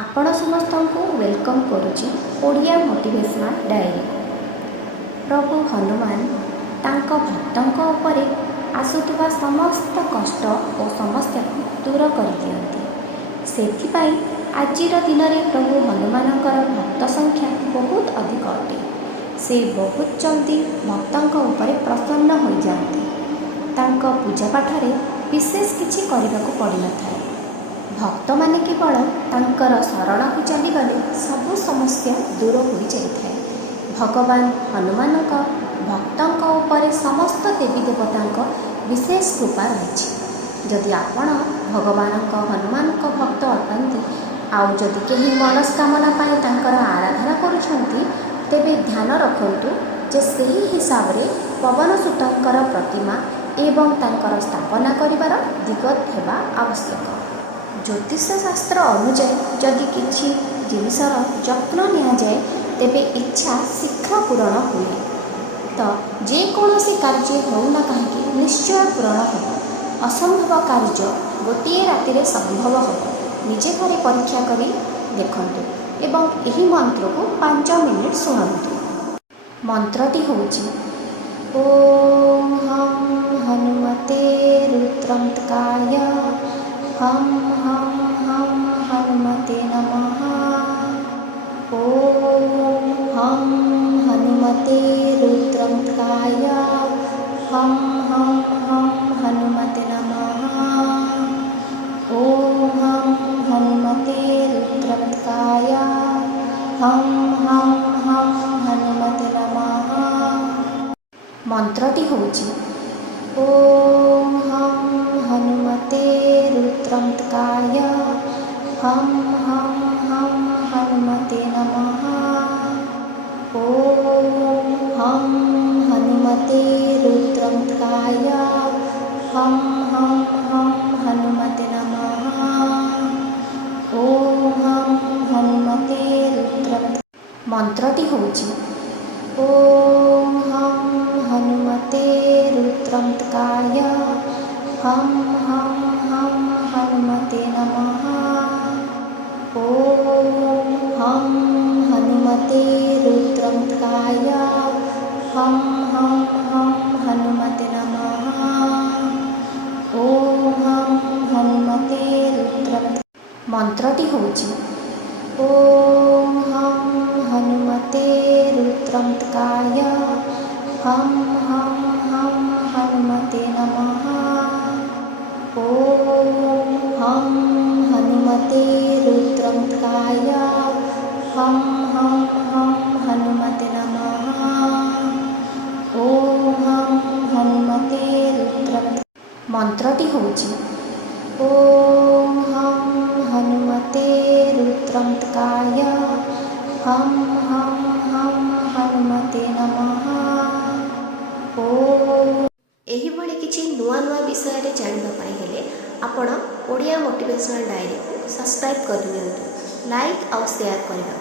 आपण समस्त को वेलकम करुच्ची ओडिया मोटिवेशनल डायरी। प्रभु हनुमान तांको भक्तों उपरे आसुवा समस्त कष्ट और समस्या को दूर कर दियंती। सेथिपाई आजिर दिन में प्रभु हनुमानकर भक्त संख्या बहुत अधिक अटे। से बहुत जल्दी भक्तों उपरे प्रसन्न हो जाती। तांको पूजा पाठ में विशेष किछि करने को पड़ न था। भक्त माने केवल तांकर शरण को चलीगले सबु समस्या दूर हो जाए। भगवान हनुमान भक्तों उपर समस्त देवी देवता विशेष कृपा रही। जदि आपण भगवान हनुमान भक्त अटंती आउ जदि कहीं मनस्कामना पाई तांकर आराधना करुछंती तेबे ध्यान रखंतु जे सही हिसाब रे पवनसुतंकर प्रतिमा एवं तांकर स्थापना करिवार दिगत हेबा आवश्यक। ज्योतिष शास्त्र अनुसार जदि किसी जिनसर जत्न नि जाए तेबे इच्छा शीघ्र पूरण हुए। तो जेकोसी कार्य होना कहीं निश्चय पूरण हो। असंभव कार्य गोटे राति संभव हो। निजे घरे परीक्षा करी देखंतु एवं यही मंत्र को 5 मिनिट शुणु। मंत्रटी होची ओम हम हनुमते रुद्रंतकाय हम हनुमते नमः। ओम हम हनुमते रुद्रंतकाय हम हनुमते नमः। ओम हम हनुमते रुद्रंतकाय हम हनुमते नमः। मंत्रटी होची ओम हम हनुमते रुद्रंतकाय हम हनुमते नमः। ओम हम हनुमते रुद्रंतकाय हम हनुमते नमः। ओम हम हनुमते रुद्रंत मंत्रटी होची ओम हम हनुमते रुद्रंतकाय हम हनुमते नमः। ओम हम हनुमते रुद्रंतकाय हम हनुमते नमः। ओम हम हनुमते रुद्रंत मंत्रटी होची ओम हम हनुमते रुद्रंतकाय हम हनुमते नमः। ओम हम हनुमते रुद्रंतकाय हम हनुमते नमः। ओम हम हनुमते रुद्रंत मंत्रटी होची ओम हम हनुमते रुद्रंतकाय हम हनुमते नमः। ओम एही भली किछि नुआ नुआ विषय रे जानिबा पाई हेले आपण ओडिया मोटिवेशनल डायरी को सब्सक्राइब कर दियंतु। लाइक और शेयर करने